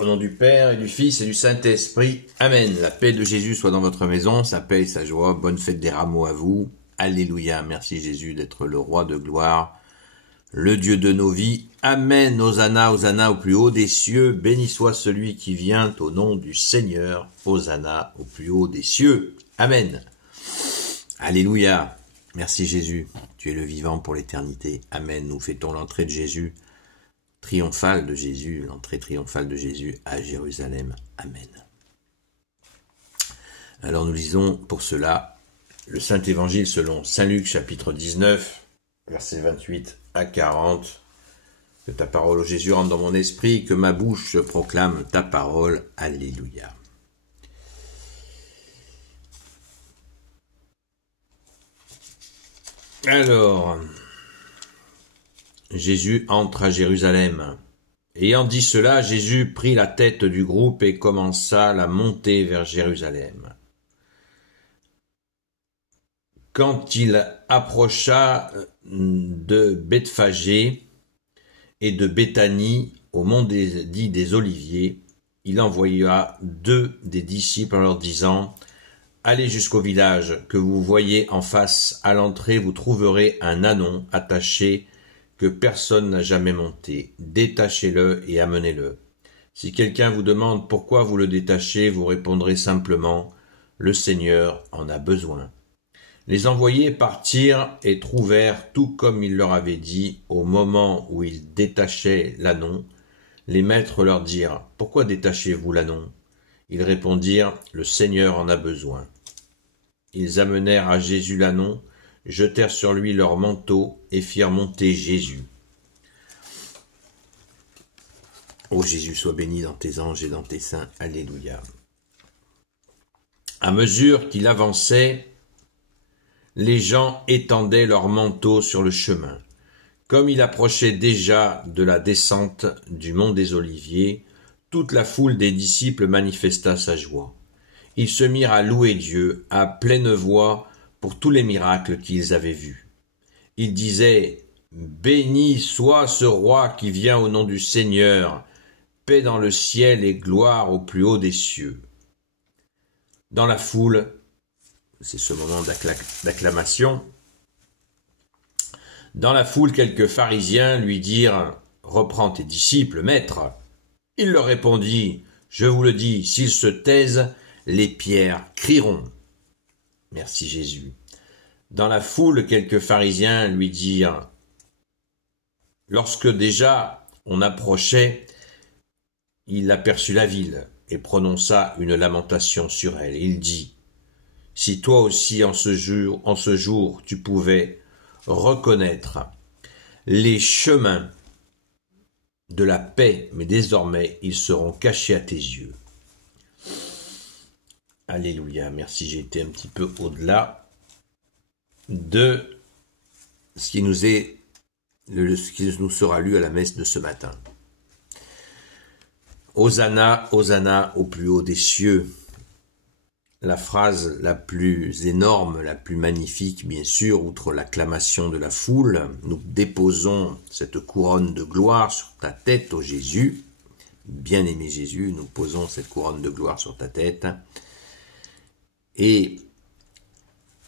Au nom du Père et du Fils et du Saint-Esprit. Amen. La paix de Jésus soit dans votre maison, sa paix et sa joie. Bonne fête des rameaux à vous. Alléluia. Merci Jésus d'être le roi de gloire, le Dieu de nos vies. Amen. Hosanna, Hosanna au plus haut des cieux. Béni soit celui qui vient au nom du Seigneur. Hosanna au plus haut des cieux. Amen. Alléluia. Merci Jésus. Tu es le vivant pour l'éternité. Amen. Nous fêtons l'entrée de Jésus. Triomphale de Jésus, l'entrée triomphale de Jésus à Jérusalem. Amen. Alors nous lisons pour cela le Saint-Évangile selon Saint Luc chapitre 19, versets 28 à 40. Que ta parole, ô Jésus, rentre dans mon esprit, que ma bouche proclame ta parole. Alléluia. Alors, Jésus entre à Jérusalem. Ayant dit cela, Jésus prit la tête du groupe et commença la montée vers Jérusalem. Quand il approcha de Bethphagée et de Béthanie, au mont dit des Oliviers, il envoya 2 des disciples en leur disant « Allez jusqu'au village que vous voyez en face, à l'entrée vous trouverez un ânon attaché que personne n'a jamais monté. Détachez-le et amenez-le. Si quelqu'un vous demande pourquoi vous le détachez, vous répondrez simplement « Le Seigneur en a besoin ». Les envoyés partirent et trouvèrent tout comme il leur avait dit. Au moment où ils détachaient l'ânon, les maîtres leur dirent « Pourquoi détachez-vous l'ânon » Ils répondirent « Le Seigneur en a besoin ». Ils amenèrent à Jésus l'ânon, jetèrent sur lui leur manteau et firent monter Jésus. Ô Jésus, sois béni dans tes anges et dans tes saints. Alléluia. À mesure qu'il avançait, les gens étendaient leurs manteaux sur le chemin. Comme il approchait déjà de la descente du mont des Oliviers, toute la foule des disciples manifesta sa joie. Ils se mirent à louer Dieu à pleine voix pour tous les miracles qu'ils avaient vus. Ils disaient « Béni soit ce roi qui vient au nom du Seigneur, paix dans le ciel et gloire au plus haut des cieux. » Dans la foule, c'est ce moment d'acclamation, dans la foule, quelques pharisiens lui dirent « Reprends tes disciples, maître !» Il leur répondit « Je vous le dis, s'ils se taisent, les pierres crieront. » Merci Jésus. Dans la foule, quelques pharisiens lui dirent « Lorsque déjà on approchait, il aperçut la ville et prononça une lamentation sur elle. Il dit « Si toi aussi en ce jour tu pouvais reconnaître les chemins de la paix, mais désormais ils seront cachés à tes yeux. » Alléluia, merci, j'ai été un petit peu au-delà de ce qui nous sera lu à la messe de ce matin. Hosanna, Hosanna au plus haut des cieux. La phrase la plus énorme, la plus magnifique, bien sûr, outre l'acclamation de la foule, nous déposons cette couronne de gloire sur ta tête, ô Jésus. Bien-aimé Jésus, nous posons cette couronne de gloire sur ta tête. Et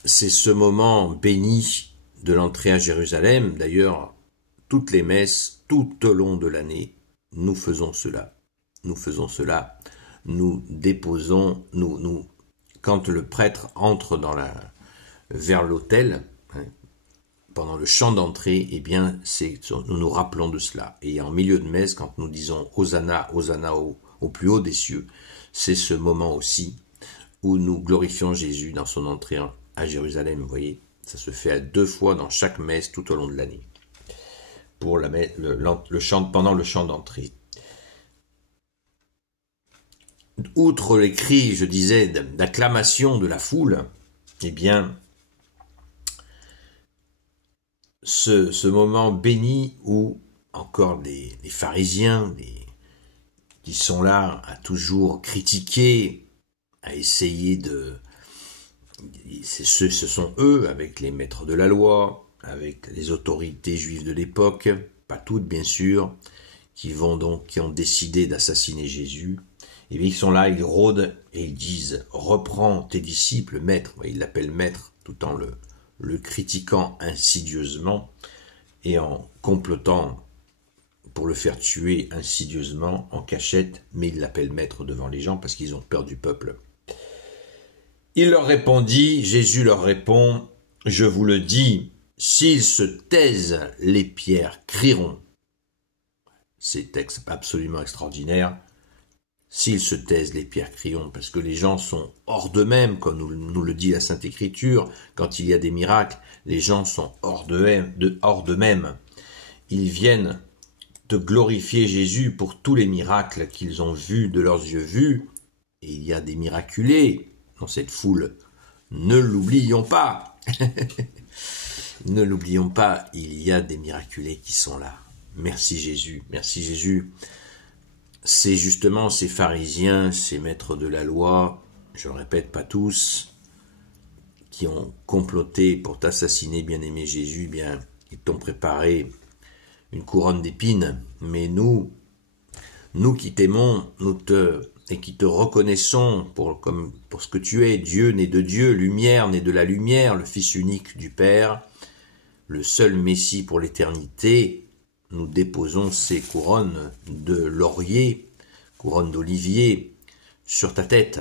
c'est ce moment béni de l'entrée à Jérusalem. D'ailleurs, toutes les messes, tout au long de l'année, nous faisons cela. Nous faisons cela. Nous déposons, quand le prêtre entre vers l'autel, pendant le chant d'entrée, eh bien, nous nous rappelons de cela. Et en milieu de messe, quand nous disons Hosanna, Hosanna au plus haut des cieux, c'est ce moment aussi où nous glorifions Jésus dans son entrée à Jérusalem. Vous voyez, ça se fait à 2 fois dans chaque messe tout au long de l'année, pour pendant le chant d'entrée. Outre les cris, je disais, d'acclamation de la foule, eh bien, ce moment béni où encore les pharisiens qui sont là à toujours critiquer, à essayer ce sont eux, avec les maîtres de la loi, avec les autorités juives de l'époque, pas toutes bien sûr, qui ont décidé d'assassiner Jésus, et bien ils sont là, ils rôdent et ils disent « Reprends tes disciples, maître ». Ils l'appellent maître tout en le critiquant insidieusement et en complotant pour le faire tuer insidieusement en cachette, mais ils l'appellent maître devant les gens parce qu'ils ont peur du peuple. Il leur répondit, Jésus leur répond, « Je vous le dis, s'ils se taisent, les pierres crieront. » C'est texte absolument extraordinaire. S'ils se taisent, les pierres crieront, parce que les gens sont hors d'eux-mêmes, comme nous le dit la Sainte Écriture. Quand il y a des miracles, les gens sont hors d'eux-mêmes. Ils viennent de glorifier Jésus pour tous les miracles qu'ils ont vus de leurs yeux vus. Et il y a des miraculés dans cette foule. Ne l'oublions pas. Ne l'oublions pas, il y a des miraculés qui sont là. Merci Jésus, merci Jésus. C'est justement ces pharisiens, ces maîtres de la loi, je le répète, pas tous, qui ont comploté pour t'assassiner, bien-aimé Jésus, bien, ils t'ont préparé une couronne d'épines, mais nous qui t'aimons, et qui te reconnaissons pour ce que tu es, Dieu né de Dieu, lumière né de la lumière, le Fils unique du Père, le seul Messie pour l'éternité, nous déposons ces couronnes de laurier, couronnes d'olivier, sur ta tête.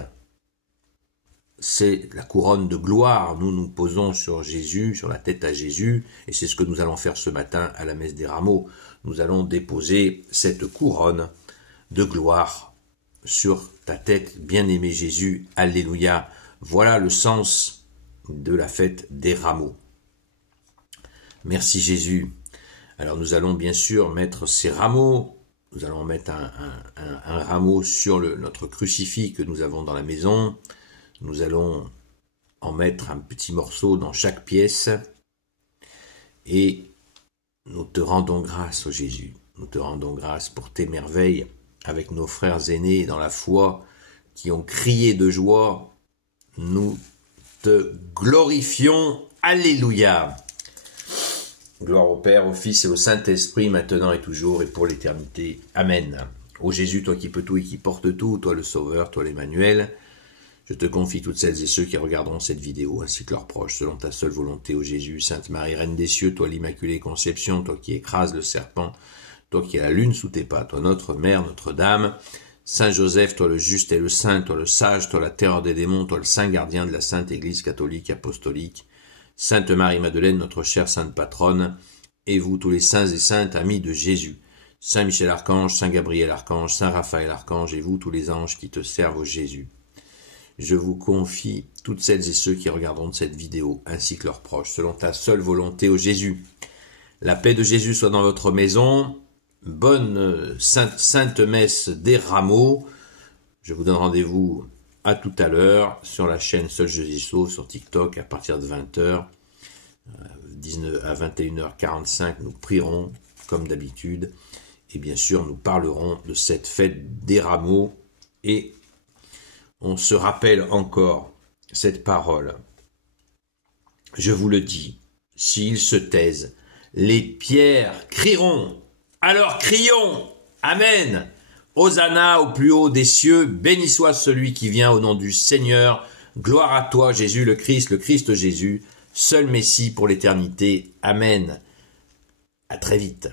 C'est la couronne de gloire, nous posons sur Jésus, sur la tête à Jésus, et c'est ce que nous allons faire ce matin à la messe des rameaux. Nous allons déposer cette couronne de gloire sur ta tête, bien-aimé Jésus, alléluia. Voilà le sens de la fête des rameaux. Merci Jésus. Alors nous allons bien sûr mettre ces rameaux, nous allons mettre un rameau sur notre crucifix que nous avons dans la maison, nous allons en mettre un petit morceau dans chaque pièce et nous te rendons grâce, ô Jésus, nous te rendons grâce pour tes merveilles avec nos frères aînés dans la foi qui ont crié de joie, nous te glorifions, alléluia. Gloire au Père, au Fils et au Saint-Esprit, maintenant et toujours et pour l'éternité. Amen. Ô Jésus, toi qui peux tout et qui portes tout, toi le Sauveur, toi l'Emmanuel, je te confie toutes celles et ceux qui regarderont cette vidéo, ainsi que leurs proches, selon ta seule volonté, ô Jésus. Sainte Marie, Reine des cieux, toi l'Immaculée Conception, toi qui écrases le serpent, toi qui as la lune sous tes pas, toi notre Mère, Notre-Dame, Saint Joseph, toi le juste et le saint, toi le sage, toi la terreur des démons, toi le saint gardien de la Sainte Église catholique apostolique, Sainte Marie-Madeleine, notre chère Sainte Patronne, et vous tous les saints et saintes amis de Jésus, Saint Michel Archange, Saint Gabriel Archange, Saint Raphaël Archange, et vous tous les anges qui te servent au Jésus. Je vous confie toutes celles et ceux qui regarderont cette vidéo, ainsi que leurs proches, selon ta seule volonté au Jésus. La paix de Jésus soit dans votre maison, bonne sainte messe des rameaux. Je vous donne rendez-vous à tout à l'heure sur la chaîne Seul Jésus Sauve sur TikTok à partir de 20h. À 21h45, nous prierons comme d'habitude. Et bien sûr, nous parlerons de cette fête des rameaux. Et on se rappelle encore cette parole. Je vous le dis, s'ils se taisent, les pierres crieront. Alors crions. Amen. Hosanna au plus haut des cieux, béni soit celui qui vient au nom du Seigneur. Gloire à toi, Jésus le Christ Jésus, seul Messie pour l'éternité. Amen. À très vite.